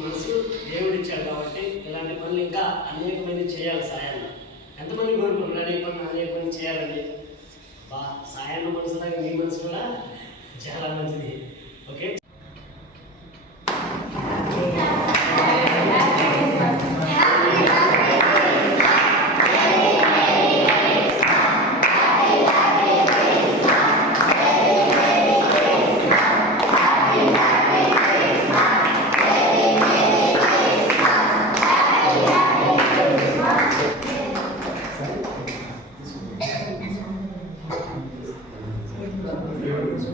మనసు దేవుడు ఇచ్చాడు కాబట్టి ఇలాంటి పనులు ఇంకా అనేక మంది చేయాలి సాయాన్న. ఎంతమంది కోరుకుంటున్నారు అనేక పనులు అనేక పనులు చేయాలని? బా సాయాన్న మనసులాగా మీ మనసు కూడా? చాలా మంచిది. ఓకే